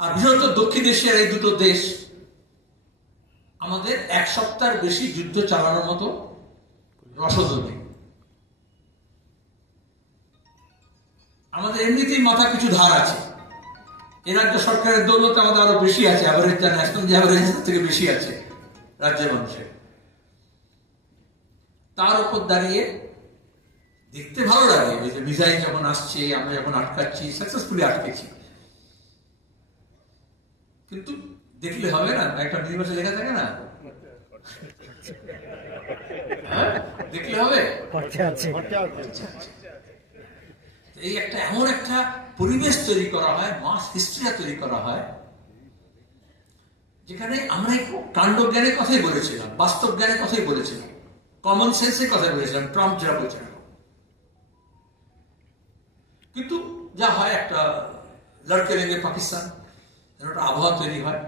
আর বিশেষত দক্ষিণ এশিয়ার এই দুটো দেশ আমাদের এক সপ্তাহের বেশি যুদ্ধ চালানোর মতো রসদ নেই। আমাদের এমনিতেই মাথা কিছু ধার আছে, এই রাজ্য সরকারের দৌলত আমাদের আরো বেশি আছে, অ্যাভারেজ ন্যাশনাল অ্যাভারেজ থেকে বেশি আছে রাজ্যের মানুষের। তার উপর দাঁড়িয়ে দেখতে ভালো লাগে যে মিসাইল যখন আসছে, আমরা যখন আটকাচ্ছি, সাকসেসফুলি আটকেছি, কিন্তু দেখলে হবে না, একটা মিনিমাসে লেখা থাকে না, দেখলে হবে। এই একটা এমন একটা পরিবেশ তৈরি করা হয়, মাস হিস্ট্রিয়া তৈরি করা হয়, যেখানে আমরা একটু কাণ্ডজ্ঞানের কথাই বলেছিলাম, বাস্তব জ্ঞানের কথাই বলেছিলাম, কমন সেন্সের কথাই বলেছিলাম, ট্রাম্প যারা বলছিলেন। কিন্তু যা হয়, একটা লড়কে লেগে পাকিস্তান, একটা আবহাওয়া তৈরি হয়।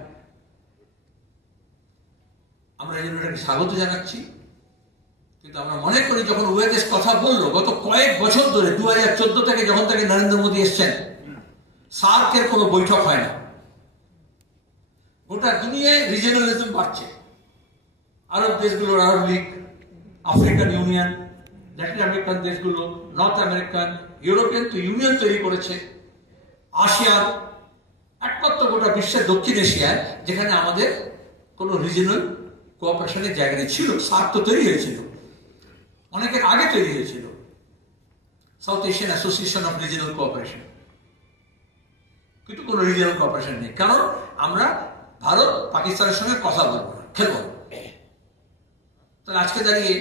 আমরা এই জন্য এটাকে স্বাগত জানাচ্ছি। কিন্তু আমরা মনে করি যখন উভয় দেশ কথা বললো, গত কয়েক বছর ধরে 2014 থেকে যখন থেকে নরেন্দ্র মোদী এসছেন, সার্কের কোনো বৈঠক হয় না। গোটা দুনিয়ায় রিজিওনালিজম বাড়ছে। আরব দেশগুলোর আরব league, African union, Latin American দেশগুলো, নর্থ আমেরিকান, ইউরোপিয়ান তো ইউনিয়ন তৈরি করেছে। আসিয়ান, একমাত্র গোটা বিশ্বের দক্ষিণ এশিয়ায় যেখানে আমাদের কোনো রিজিওনাল কোঅপারেশনের জায়গা নেই। ছিল, সার্ক তো তৈরি হয়েছিল, অনেকের আগে তৈরি হয়েছিল, south Asian association of regional cooperation, কিন্তু কোনো রিজিওনাল কোঅপারেশন নেই। কারণ আমরা ভারত পাকিস্তানের সঙ্গে কথা বলবো না, খেলবো না। তাহলে আজকে দাঁড়িয়ে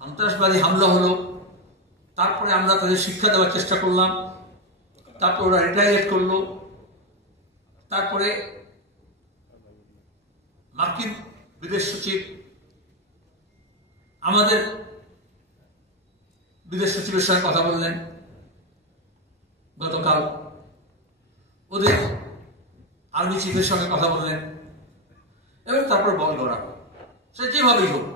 সন্ত্রাসবাদী হামলা হলো, তারপরে আমরা তাদের শিক্ষা দেওয়ার চেষ্টা করলাম, তারপর ওরা রিটালিয়েট করলো, তারপরে মার্কিন বিদেশ সচিব আমাদের বিদেশ সচিবের সঙ্গে কথা বললেন গতকাল, ওদের আর্মি চিফের সঙ্গে কথা বললেন, এবং তারপর বল গড়া, সে যেভাবেই হোক।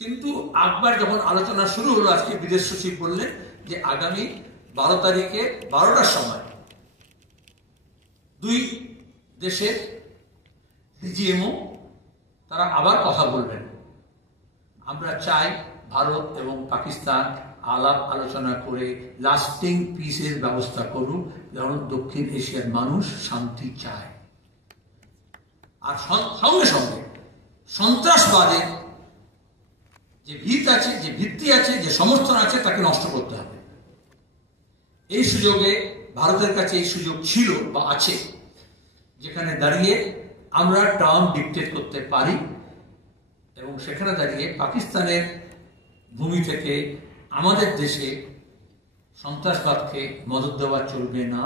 কিন্তু একবার যখন আলোচনা শুরু হলো, আজকে বিদেশ সচিব বললেন যে আগামী 12 তারিখে 12টার সময় দুই দেশের ডিজিএমও তারা আবার কথা বলবেন। আমরা চাই ভারত এবং পাকিস্তান আলাপ আলোচনা করে লাস্টিং পিসের ব্যবস্থা করুক, কারণ দক্ষিণ এশিয়ার মানুষ শান্তি চায়। আর সঙ্গে সঙ্গে সন্ত্রাসবাদের যে ভিত আছে, যে ভিত্তি আছে, যে সমর্থন আছে, তাকে নষ্ট করতে হবে। এই সুযোগে ভারতের কাছে এই সুযোগ ছিল বা আছে, যেখানে দাঁড়িয়ে আমরা টার্ম ডিক্টেট করতে পারি, এবং সেখানে দাঁড়িয়ে পাকিস্তানের ভূমি থেকে আমাদের দেশে সন্ত্রাসবাদকে মদত দেওয়া চলবে না,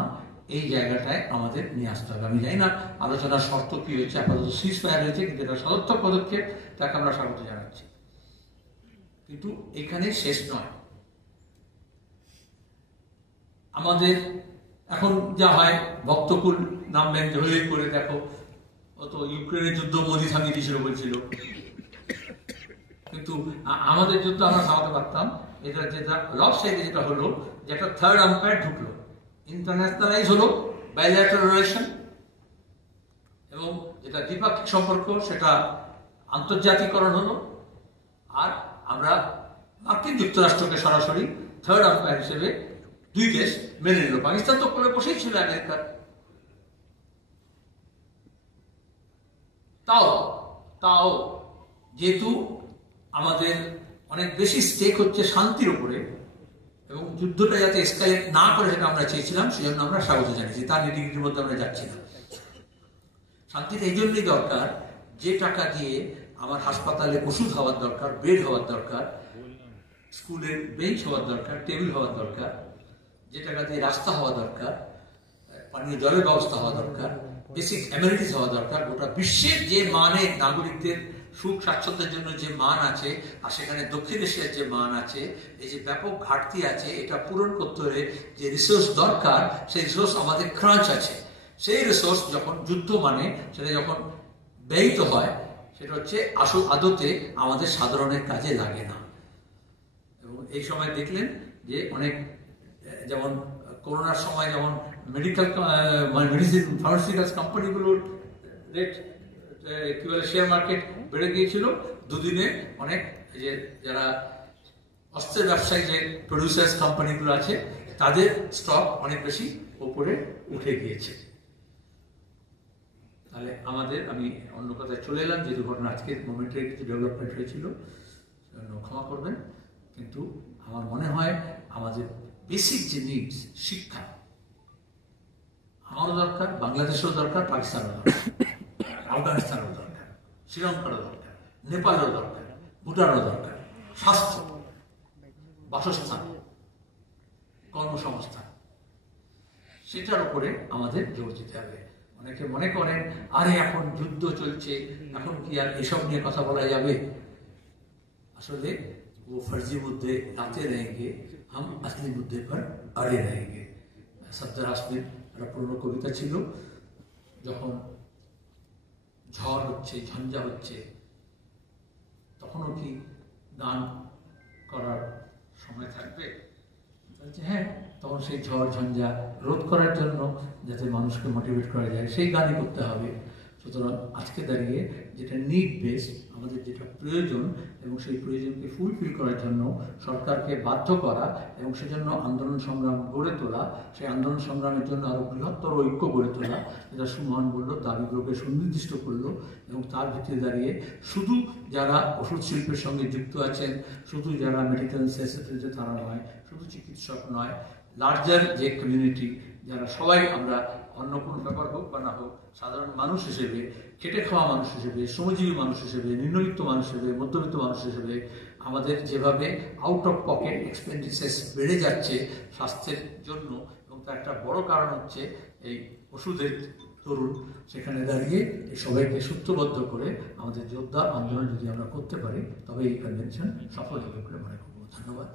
এই জায়গাটায় আমাদের নিয়ে আসতে হবে। আমি জানি না আলোচনার শর্ত কি হয়েছে, আপাতত সিজ ফায়ার হয়েছে, কিন্তু এটা সদর্থক পদক্ষেপ, তাকে আমরা স্বাগত জানাচ্ছি। কিন্তু এখানে শেষ নয়। আমাদের এখন যা হয়, ভক্তকুল নামবেন হলেই করে, দেখো ও তো ইউক্রেনের যুদ্ধ মোদী থামিয়ে দিয়েছিল বলছিল, কিন্তু আমাদের যুদ্ধ আমরা থামাতে পারতাম। এটা যেটা লব সাইডে যেটা হলো, যে একটা থার্ড আম্পায়ার ঢুকলো, ইন্টারন্যাশনালাইজ হলো বাইল্যাটারাল রিলেশন, এবং যেটা দ্বিপাক্ষিক সম্পর্ক সেটা আন্তর্জাতিকরণ হলো। আর আমরা মার্কিন যুক্তরাষ্ট্রকে সরাসরি থার্ড আম্পায়ার হিসেবে দুই দেশ মেনে নিল। পাকিস্তান তো করে বসেই ছিল আমেরিকার। তাও যেহেতু আমাদের অনেক বেশি স্টেক হচ্ছে শান্তির উপরে, এবং যুদ্ধটা যাতে এসকালেট না করে সেটা আমরা চেয়েছিলাম, সেজন্য আমরা স্বাগত জানিয়েছি। তার নীতিগতির মধ্যে আমরা যাচ্ছি না। শান্তিটা এই জন্যই দরকার, যে টাকা দিয়ে আমার হাসপাতালে ওষুধ হওয়ার দরকার, বেড হওয়ার দরকার, স্কুলের বেঞ্চ হওয়ার দরকার, টেবিল হওয়ার দরকার, যে টাকা দিয়ে রাস্তা হওয়া দরকার, পানীয় জলের ব্যবস্থা হওয়া দরকার, বেসিক অ্যামিনিটিস হওয়া দরকার, গোটা বিশ্বের যে মানে নাগরিকদের সুখ স্বাচ্ছন্দ্যের জন্য যে মান আছে, আর সেখানে দক্ষিণ এশিয়ার যে মান আছে, এই যে ব্যাপক ঘাটতি আছে, এটা পূরণ করতে হলে যে রিসোর্স দরকার, সেই রিসোর্স আমাদের ক্রাঞ্চ আছে। সেই রিসোর্স যখন যুদ্ধ মানে সেটা যখন ব্যয়িত হয়, সেটা হচ্ছে আসল আদতে আমাদের সাধারণের কাজে লাগে না। এবং এই সময় দেখলেন যে অনেক, যেমন করোনার সময় যেমন মেডিকেল মেডিসিন ফার্মাসিউটিক্যালস কোম্পানিগুলোর রেট কি বলে শেয়ার মার্কেট বেড়ে গিয়েছিল দুদিনে। অনেক যে যারা অস্ত্রের ব্যবসায়ী যে প্রডিউসার্স কোম্পানিগুলো আছে তাদের স্টক অনেক বেশি উপরে উঠে গিয়েছে। তাহলে আমাদের, আমি অন্য কথায় চলে এলাম, যে দুর্ঘটনা আজকের মোমেন্টারি কিছু ডেভেলপমেন্ট হয়েছিল, ক্ষমা করবেন, কিন্তু আমার মনে হয় আমাদের বেসিক যে নিডস, শিক্ষা আমারও দরকার, বাংলাদেশেরও দরকার, পাকিস্তানেরও দরকার, আফগানিস্তানেরও দরকার, শ্রীলঙ্কারও দরকার, নেপালেরও দরকার, ভুটানেরও দরকার। স্বাস্থ্য, বাসস্থান, কর্মসংস্থান, সেটার উপরে আমাদের জোর দিতে হবে। অনেকে মনে করেন আরে এখন যুদ্ধ চলছে, এখন কি আর এসব নিয়ে কথা বলা যাবে? আসলে ও ফর্জি মুদ্দে আতে रहेंगे, हम असली मुद्दे पर अड़े रहेंगे। সফদর হাসমির একটা পুরনো কবিতা ছিল, যখন ঝড় হচ্ছে, ঝঞ্ঝা হচ্ছে, তখনও কি গান করার সময় থাকবে? হ্যাঁ, তখন সেই ঝড় ঝঞ্ঝা রোধ করার জন্য যাতে মানুষকে মোটিভেট করা যায় সেই গানই করতে হবে। সুতরাং আজকে দাঁড়িয়ে যেটা নিড বেসড, আমাদের যেটা প্রয়োজন এবং সেই প্রয়োজনকে ফুলফিল করার জন্য সরকারকে বাধ্য করা এবং সেজন্য আন্দোলন সংগ্রাম গড়ে তোলা, সেই আন্দোলন সংগ্রামের জন্য আরো বৃহত্তর ঐক্য গড়ে তোলা, যেটা সুমন বলল, দাবিগুলোকে সুনির্দিষ্ট করলো এবং তার ভিত্তিতে দাঁড়িয়ে শুধু যারা ওষুধ শিল্পের সঙ্গে যুক্ত আছেন, শুধু যারা মেডিকেল নেসেসিটিতে তারা নয়, শুধু চিকিৎসক নয়, লার্জার যে কমিউনিটি, যারা সবাই আমরা অন্য কোনো ব্যাপার হোক বা না হোক, সাধারণ মানুষ হিসেবে, খেটে খাওয়া মানুষ হিসেবে, শ্রমজীবী মানুষ হিসেবে, নিম্নবিত্ত মানুষ হিসেবে, মধ্যবিত্ত মানুষ হিসেবে আমাদের যেভাবে আউট অফ পকেট এক্সপেন্ডিচার বেড়ে যাচ্ছে স্বাস্থ্যের জন্য, এবং তার একটা বড় কারণ হচ্ছে এই ওষুধের দরুন, সেখানে দাঁড়িয়ে এই সবাইকে সূত্রবদ্ধ করে আমাদের যোদ্ধা আন্দোলন যদি আমরা করতে পারি, তবে এই কনভেনশন সফল হবে বলে মনে করব। ধন্যবাদ।